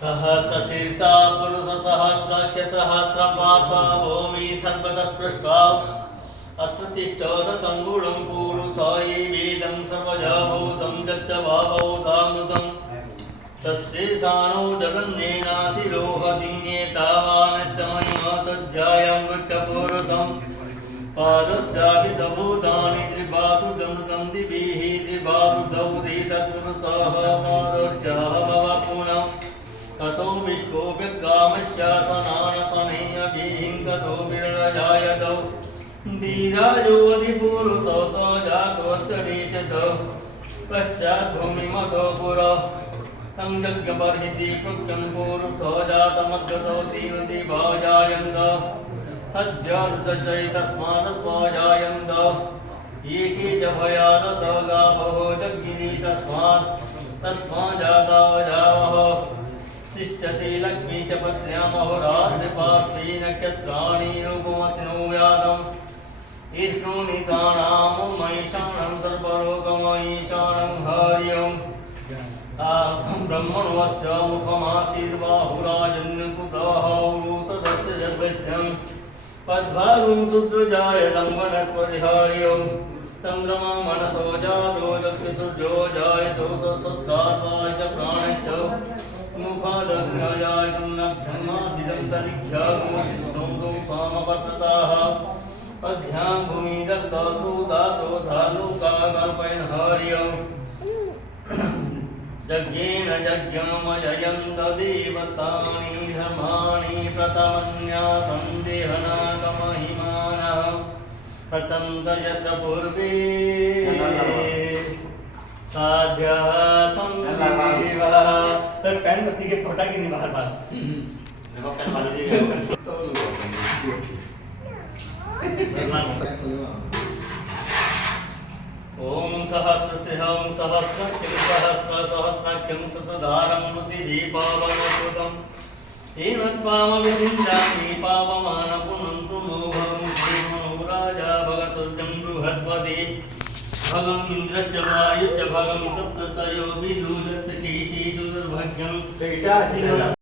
सहस्रशीर्षा पुरुष सहस्राख्य सहस्रपासा भूमि सर्वतः स्पृष्ट्वा अत्र तिष्ठोत संगुणं पुरुषायै वेदं सर्वजा भूतं यच्च भावौ सामृतं तस्येषाणो जगन्नेनातिरोहदिन्येतावानस्तमयमातज्जायं वृक्षपुरुषं पादस्याभितभूतानि त्रिबाहुडमृतं दिभिः त्रिबाहुदौधि तत्पुरुषः पादस्याः भवपुनः ततो विश्वोऽप्यगामश्यासनानसनैरभिहिं ततो विरजायतौ धीराजो अधिपुरुषो जातोऽस्य नीचतौ पश्चाद्भूमिमतो पुरा तं यज्ञबर्हिति कृत्यं पुरुषो जातमग्रतो तीव्रति भावजायन्त तस्मादत्वाजायन्त एके च भयादत गावो जज्ञिनी तस्माजाता जावः तिष्ठति लक्ष्मी च पत्न्यामहोरात्रिपार्श्वे नक्षत्राणि रूपमतिनो व्यातम् ईश्वरोनिशानां महीषाणं सर्वलोकमहीषाणं हरिओम् ब्रह्मणोऽस्य मुखमासीर्बाहुराजन्यकुतः तदस्य पद्भागं शुद्धजायतं वनस्पति हरिओम् चन्द्रमा मनसो जातो चक्षुर्जो जायतो तत्सत्रात्माय च प्राणै च मुखादग्नजायतं नभ्यमादिदं तनिख्यामोदिष्टं दोषामवर्तताः अध्यां भूमि दत्तो दातो धालोकागर्पयन् हरिओम् यज्ञेन यज्ञमजयं देवतानि धर्माणि प्रथमन्यासं देहनागमहिमानः कथं यत्र पूर्वे साध्यासं देवा तर पैन मत के फटाके नहीं बाहर बाहर देखो पैन मारो जी ओम सहस्रस्य ओम सहस्राख्यं सतधारं पृथिवीपावनोकृतं हेमत्पामविनिन्दामि पावमान पुनन्तु नो भवं राजा भगतुर्जं बृहस्पति भगं इन्द्रश्च वायुश्च भगं सप्ततयो विदुलत् केशीषु दुर्भाग्यं